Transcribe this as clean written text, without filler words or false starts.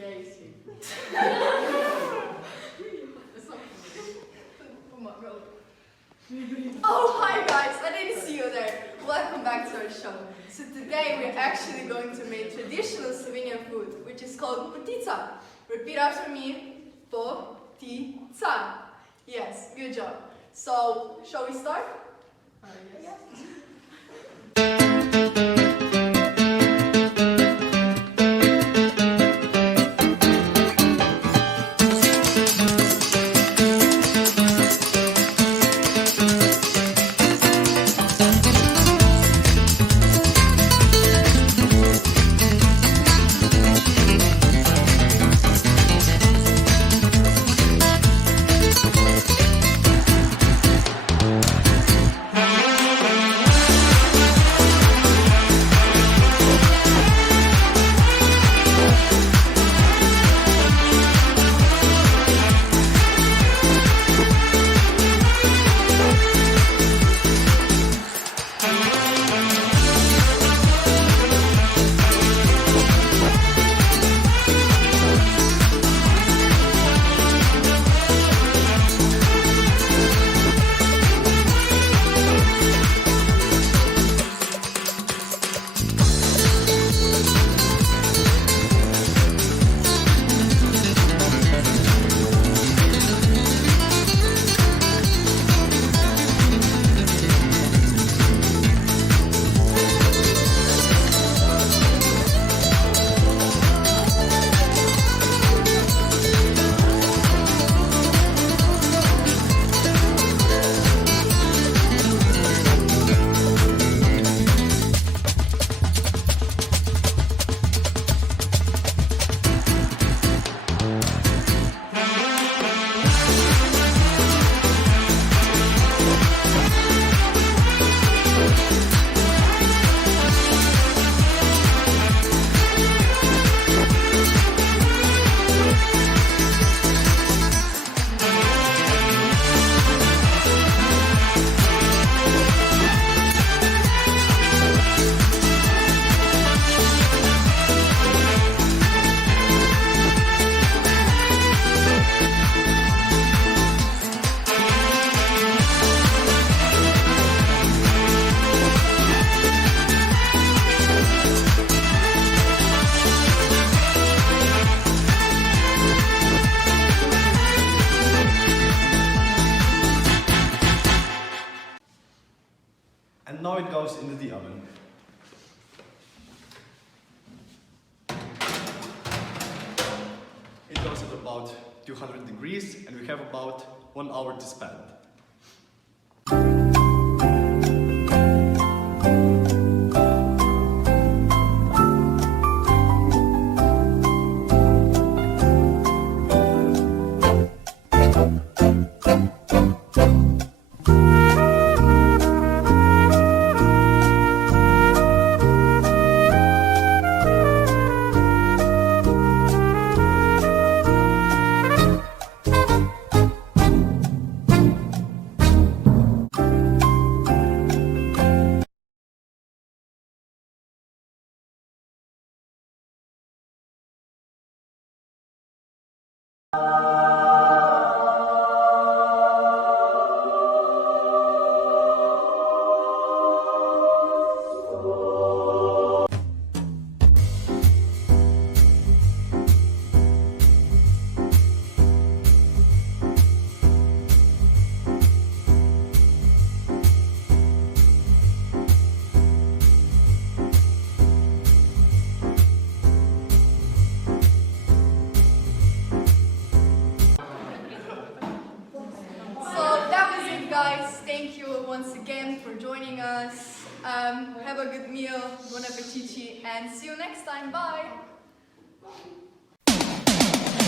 gay, sì. Oh, hi guys, I didn't see you there. Welcome back to our show. So today we're actually going to make traditional Slovenian food, which is called potica. Repeat after me, potica. Yes, good job. So, shall we start? Yes. And now it goes into the oven. It goes at about 200 degrees and we have about 1 hour to spend. Thank you once again for joining us. Have a good meal, bon appetit, and see you next time. Bye!